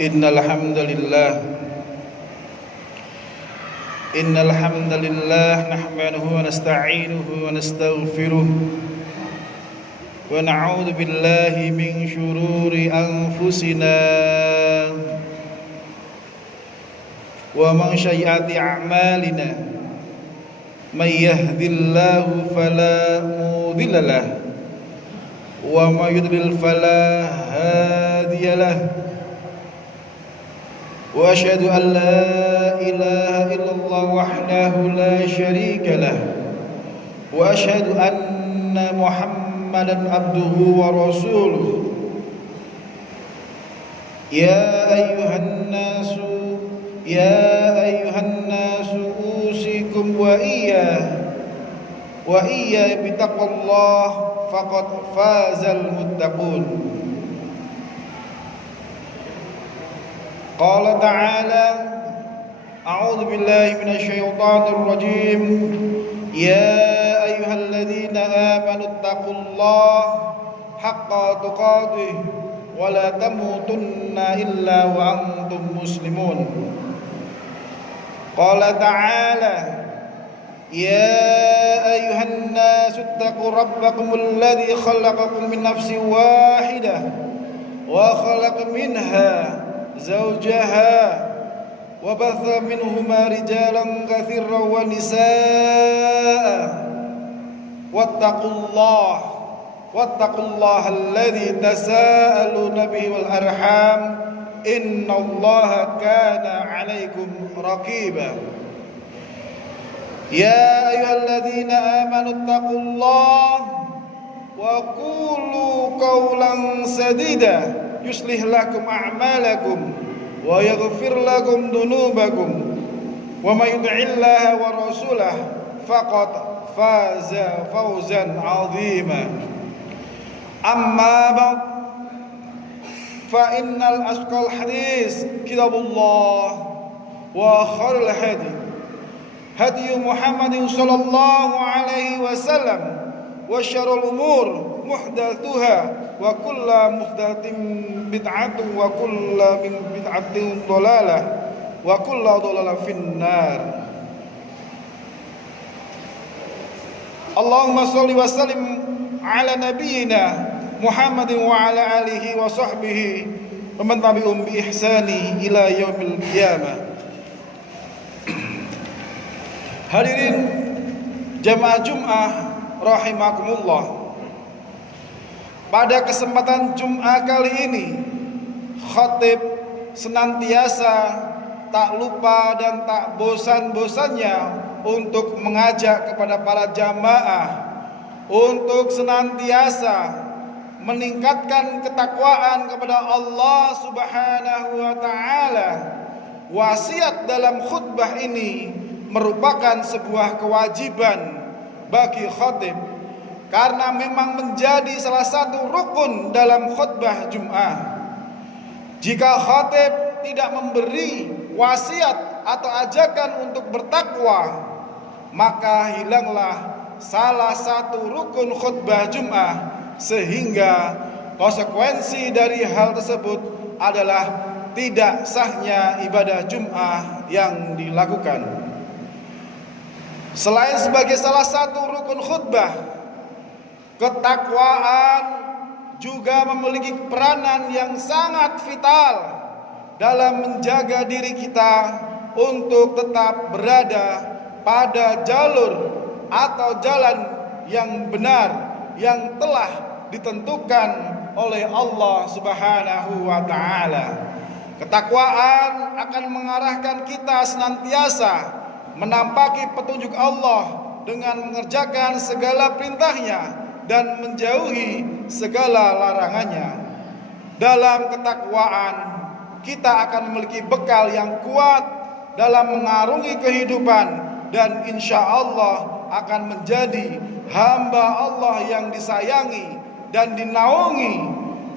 Innal hamdalillah nahmaduhu wa nasta'inuhu wa nastaghfiruh wa na'udzu billahi min shururi anfusina wa min sayyiati a'malina may yahdihillahu fala mudilla lahu wa may yudlil fala hadiya lahu wa asyhadu an la ilaha illallah wahdahu la syarika lah wa asyhadu anna Muhammadan abduhu wa rasuluh. Ya ayyuhan nasu usikum wa iyya bittaqwallah faqad fazal muttaqun. Qala ta'ala a'udzu billahi minasy syaithanir rajim. Ya ayyuhalladzina amanu taqullaha haqqa tuqatih wa la tamutunna illa wa antum muslimun. Qala ta'ala ya ayyuhan nasu taqu rabbakumul ladzi khalaqakum min nafsin wahidah wa khalaqa minha زوجها وبث منهما رجالا كثيرا ونساء واتقوا الله الذي تساءلون به والأرحام إن الله كان عليكم رقيبا. يا أيها الذين آمنوا اتقوا الله وقولوا قولا سديدا yuslih lakum a'malakum wa yaghfir lakum dhunubakum wa may yuti'illaha wa rasulahu faqad faza fawzan 'azima. Amma ba'd, fa innal asqal hadis kitabullah wa khairul hadi Muhammadin sallallahu alaihi wasallam wa syarrul umur muhdatsuha wa kullu muhdatsin bid'atun wa kullu bid'atin dhalalah wa kullu dhalalah finnar. Allahumma shalli wa sallim ala nabiyyina Muhammadin wa ala alihi wa sahbihi wa man tabi'um bi ihsani ila yaumil qiyamah. Hadirin jamaah Jumat rahimakumullah. Pada kesempatan Jumat kali ini, khatib senantiasa tak lupa dan tak bosan-bosannya untuk mengajak kepada para jamaah untuk senantiasa meningkatkan ketakwaan kepada Allah Subhanahu wa taala. Wasiat dalam khutbah ini merupakan sebuah kewajiban bagi khatib, karena memang menjadi salah satu rukun dalam khutbah Jumat. Jika khatib tidak memberi wasiat atau ajakan untuk bertakwa, maka hilanglah salah satu rukun khutbah Jumat, sehingga konsekuensi dari hal tersebut adalah tidak sahnya ibadah Jumat yang dilakukan. Selain sebagai salah satu rukun khutbah, ketakwaan juga memiliki peranan yang sangat vital dalam menjaga diri kita untuk tetap berada pada jalur atau jalan yang benar yang telah ditentukan oleh Allah Subhanahu wa taala. Ketakwaan akan mengarahkan kita senantiasa menampaki petunjuk Allah dengan mengerjakan segala perintahnya dan menjauhi segala larangannya. Dalam ketakwaan, kita akan memiliki bekal yang kuat dalam mengarungi kehidupan dan insya Allah akan menjadi hamba Allah yang disayangi dan dinaungi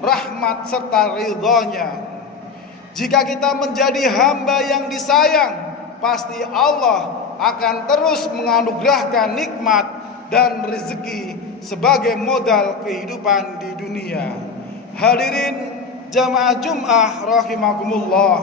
rahmat serta ridhonya. Jika kita menjadi hamba yang disayang, pasti Allah akan terus menganugerahkan nikmat dan rezeki sebagai modal kehidupan di dunia. Hadirin jamaah Jum'ah rahimakumullah,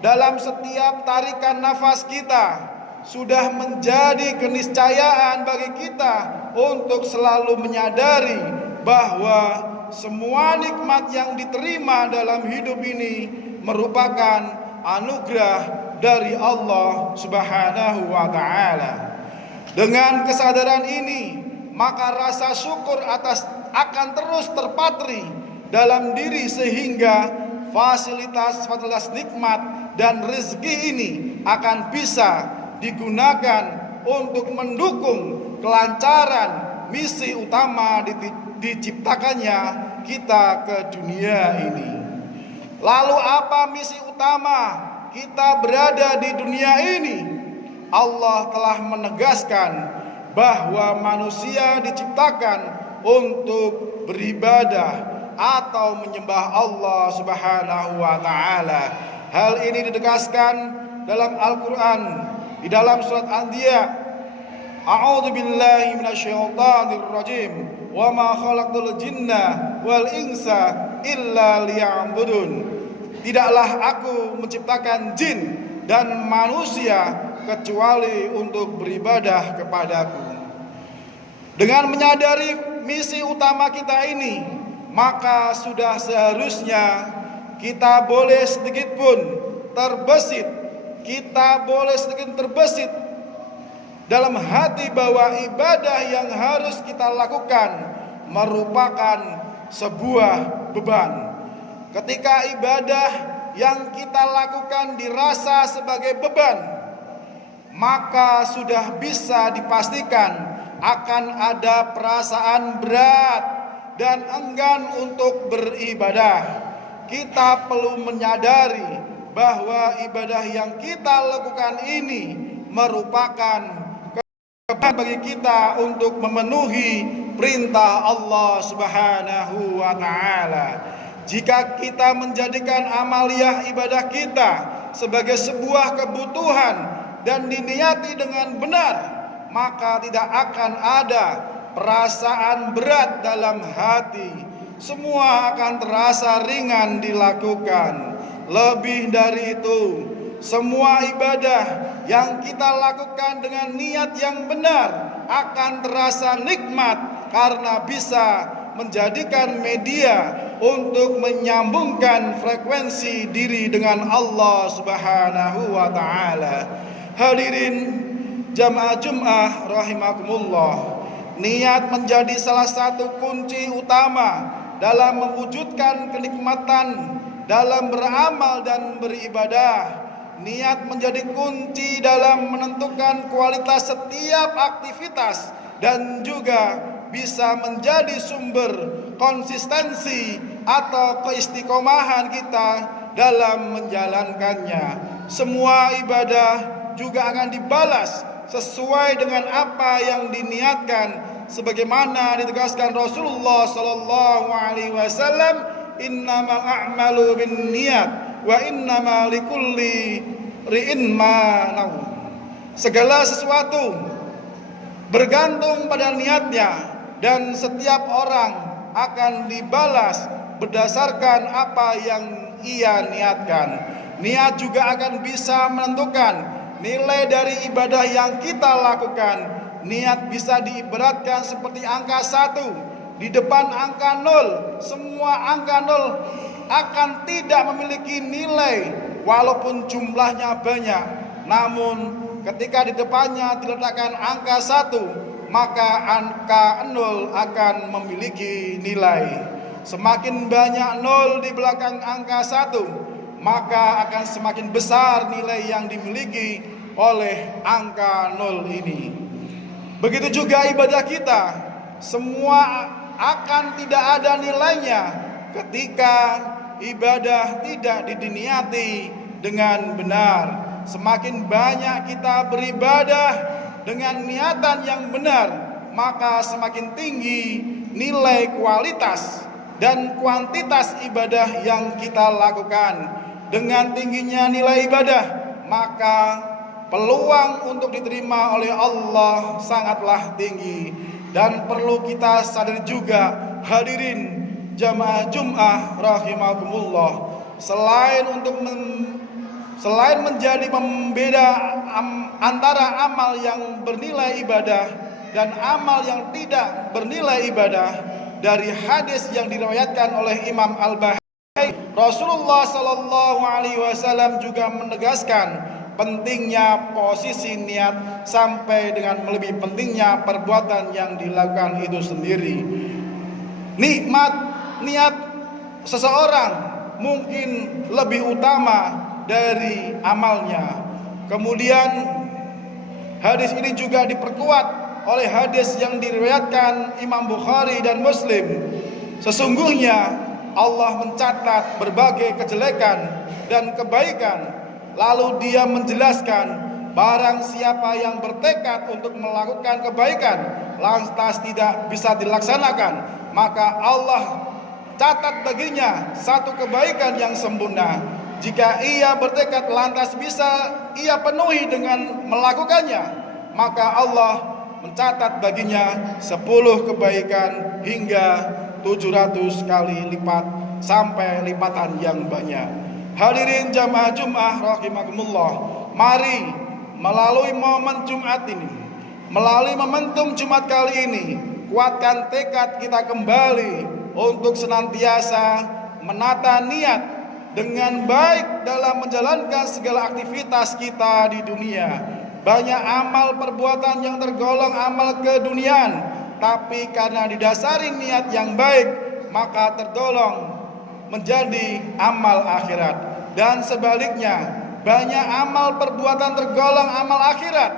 dalam setiap tarikan nafas kita sudah menjadi keniscayaan bagi kita untuk selalu menyadari bahwa semua nikmat yang diterima dalam hidup ini merupakan anugerah dari Allah Subhanahu wa ta'ala. Dengan kesadaran ini, maka rasa syukur akan terus terpatri dalam diri sehingga fasilitas nikmat dan rezeki ini akan bisa digunakan untuk mendukung kelancaran misi utama diciptakannya kita ke dunia ini. Lalu apa misi utama kita berada di dunia ini? Allah telah menegaskan bahwa manusia diciptakan untuk beribadah atau menyembah Allah Subhanahu wa ta'ala. Hal ini ditegaskan dalam Al-Quran di dalam surat Anbiya, A'udzu billahi minasyaitonir rajim, wa ma khalaqtul jinna wal insa illa liya'budun. Tidaklah aku menciptakan jin dan manusia kecuali untuk beribadah kepadaku. Dengan menyadari misi utama kita ini, maka sudah seharusnya kita boleh sedikit pun terbesit dalam hati bahwa ibadah yang harus kita lakukan merupakan sebuah beban. Ketika ibadah yang kita lakukan dirasa sebagai beban, maka sudah bisa dipastikan akan ada perasaan berat dan enggan untuk beribadah. Kita perlu menyadari bahwa ibadah yang kita lakukan ini merupakan kewajiban bagi kita untuk memenuhi perintah Allah Subhanahu wa ta'ala. Jika kita menjadikan amaliyah ibadah kita sebagai sebuah kebutuhan dan diniati dengan benar, maka tidak akan ada perasaan berat dalam hati. Semua akan terasa ringan dilakukan. Lebih dari itu, semua ibadah yang kita lakukan dengan niat yang benar akan terasa nikmat karena bisa menjadikan media untuk menyambungkan frekuensi diri dengan Allah Subhanahu wa ta'ala. Hadirin jamaah Jum'ah rahimakumullah, niat menjadi salah satu kunci utama dalam mewujudkan kenikmatan dalam beramal dan beribadah. Niat menjadi kunci dalam menentukan kualitas setiap aktivitas dan juga bisa menjadi sumber konsistensi atau keistiqomahan kita dalam menjalankannya. Semua ibadah juga akan dibalas sesuai dengan apa yang diniatkan, sebagaimana ditegaskan Rasulullah sallallahu alaihi wasallam, innamal a'malu binniyat wa innamal likulli ri'in ma nawa. Segala sesuatu bergantung pada niatnya dan setiap orang akan dibalas berdasarkan apa yang ia niatkan. Niat juga akan bisa menentukan nilai dari ibadah yang kita lakukan. Niat bisa diibaratkan seperti angka 1 di depan angka 0. Semua angka 0 akan tidak memiliki nilai walaupun jumlahnya banyak. Namun ketika di depannya diletakkan angka 1, maka angka 0 akan memiliki nilai. Semakin banyak 0 di belakang angka 1, maka akan semakin besar nilai yang dimiliki oleh angka 0 ini. Begitu juga ibadah kita, semua akan tidak ada nilainya ketika ibadah tidak diniati dengan benar. Semakin banyak kita beribadah dengan niatan yang benar, maka semakin tinggi nilai kualitas dan kuantitas ibadah yang kita lakukan. Dengan tingginya nilai ibadah, maka peluang untuk diterima oleh Allah sangatlah tinggi. Dan perlu kita sadari juga, hadirin jamaah Jum'ah rahimakumullah, selain menjadi pembeda antara amal yang bernilai ibadah dan amal yang tidak bernilai ibadah, dari hadis yang diriwayatkan oleh Imam Al-Baihaqi, Rasulullah sallallahu alaihi wasallam juga menegaskan pentingnya posisi niat sampai dengan melebihi pentingnya perbuatan yang dilakukan itu sendiri. Nikmat niat seseorang mungkin lebih utama dari amalnya. Kemudian hadis ini juga diperkuat oleh hadis yang diriwayatkan Imam Bukhari dan Muslim. Sesungguhnya Allah mencatat berbagai kejelekan dan kebaikan. Lalu dia menjelaskan, barang siapa yang bertekad untuk melakukan kebaikan lantas tidak bisa dilaksanakan, maka Allah catat baginya satu kebaikan yang sempurna. Jika ia bertekad lantas bisa ia penuhi dengan melakukannya, maka Allah mencatat baginya 10 kebaikan hingga 700 kali lipat sampai lipatan yang banyak. Hadirin jamaah Jum'ah rahimakumullah, mari melalui momen Jumat ini, melalui momentum Jumat kali ini, kuatkan tekad kita kembali untuk senantiasa menata niat dengan baik dalam menjalankan segala aktivitas kita di dunia. Banyak amal perbuatan yang tergolong amal keduniaan, tapi karena didasari niat yang baik maka tergolong menjadi amal akhirat. Dan sebaliknya, banyak amal perbuatan tergolong amal akhirat,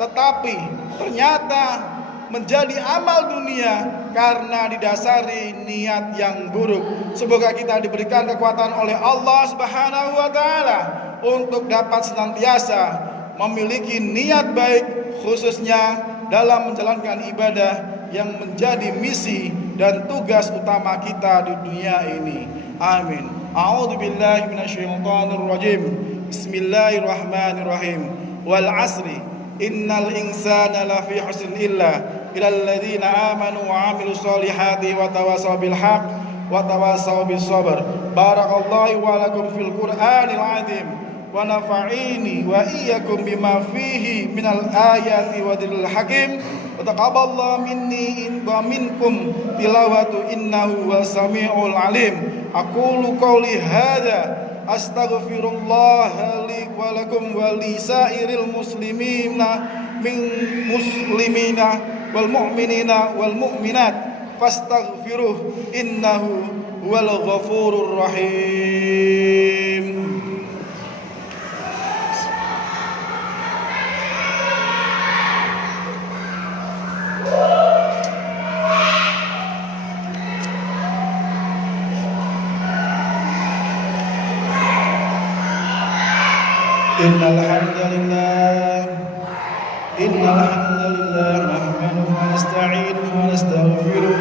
tetapi ternyata menjadi amal dunia karena didasari niat yang buruk. Semoga kita diberikan kekuatan oleh Allah Subhanahu wa taala untuk dapat senantiasa memiliki niat baik, khususnya dalam menjalankan ibadah yang menjadi misi dan tugas utama kita di dunia ini. Amin. A'udzu billahi minasyaitonir rajim. Bismillahirrahmanirrahim. Wal 'asri innal insana lafi husn illa alladzina amanu wa 'amilus solihati wa tawasaw bil haqq wa tawasaw bis sabr. Barakallahu wa lakum fil Qur'anil 'azim wa nafa'ini wa iyyakum bima fihi minal ayati wa dzil hakim. Wa taqabbalallahu minni wa minkum tilawatu innahu wasami'ul alim. Aqulu qawli hadza astaghfirullah li wa lakum wa li sairil muslimina wal mu'minina wal mu'minat fastaghfiruh innahu huwal ghafurur rahim. Innal hamdalillah nahmaduhu wa nasta'inuhu wa nastaghfiruh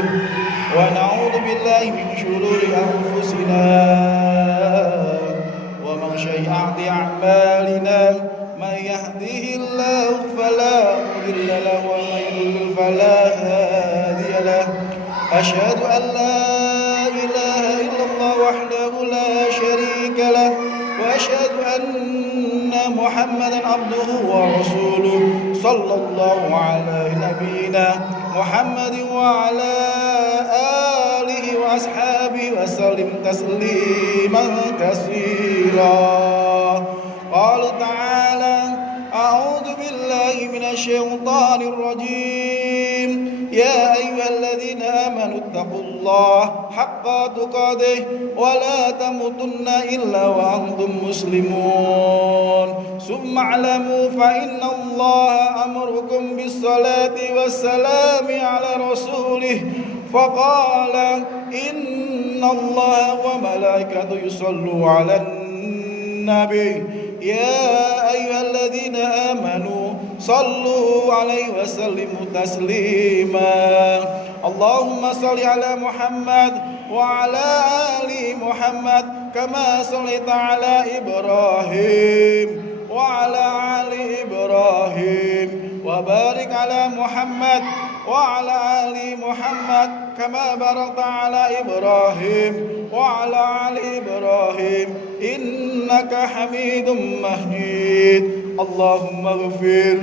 wa na'udzu billahi min shururi anfusina wa min sayyi'ati a'malina. May yahdihillahu fala mudilla lahu wa may yudlil fala hadiya lahu. Asyhadu an la ilaha illallah wahdahu la syarika lahu wa asyhadu anna Muhammadan abduhu wa rasuluh. Sallallahu alaihi nabiyina Muhammadin wa ala alihi wa ashabihi wa sallim tasliman katsira. Qala ta'ala a'udzu billahi minasy syaithanir rajim. Ya ayyuhalladzina amanu taqullaha haqqa tuqatih wa la tamutunna illa wa antum muslimun. Summa alamu fa innallaha amurukum bis salati wassalami ala rasulih. Faqala innallaha wa malaikatahu yusallu 'alan nabi. Ya ayyuhalladzina amanu sallu alaihi wa sallimu taslima. Allahumma salli ala Muhammad wa ala ali Muhammad kama sallaita ala Ibrahim wa ala ali Ibrahim wa barik ala Muhammad wa ala ali Muhammad كما باركت على إبراهيم وعلى آل إبراهيم إنك حميد مجيد. اللهم اغفر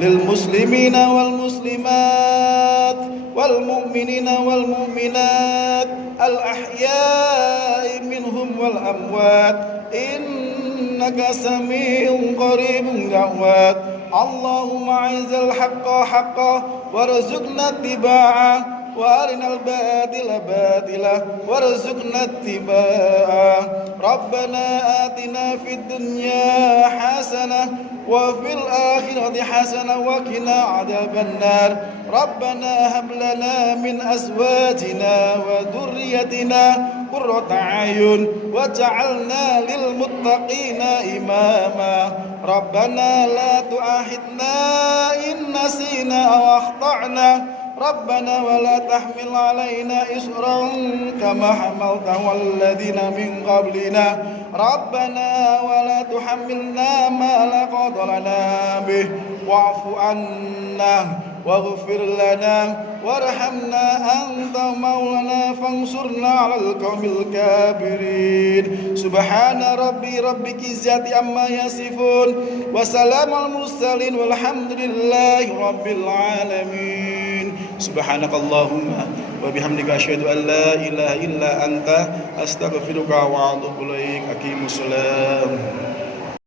للمسلمين والمسلمات والمؤمنين والمؤمنات الأحياء منهم والأموات إنك سميع قريب دعوات. اللهم أعز الحق حقا وارزقنا اتباعه وارنا الباطل باطلا وارزقنا اتباعه. ربنا آتنا في الدنيا حسنة وفي الآخرة حسنة وقنا عذاب النار. ربنا هب لنا من أزواجنا وذريتنا قرة أعين واجعلنا للمتقين إماما. ربنا لا تؤاخذنا إن نسينا أو أخطأنا. ربنا ولا تحمل علينا إصرا كما حملته الذين من قبلنا. ربنا ولا تحملنا ما لا طاقة لنا به واعف عنا واغفر لنا وارحمنا أنت مولانا فانصرنا على القوم الكافرين. سبحان ربي ربك العزة عما يصفون وسلام على المرسلين والحمد لله رب العالمين. سبحانك اللهم وبحمدك أشهد أن لا إله إلا أنت أستغفرك وأتوب إليك. أقيموا الصلاة.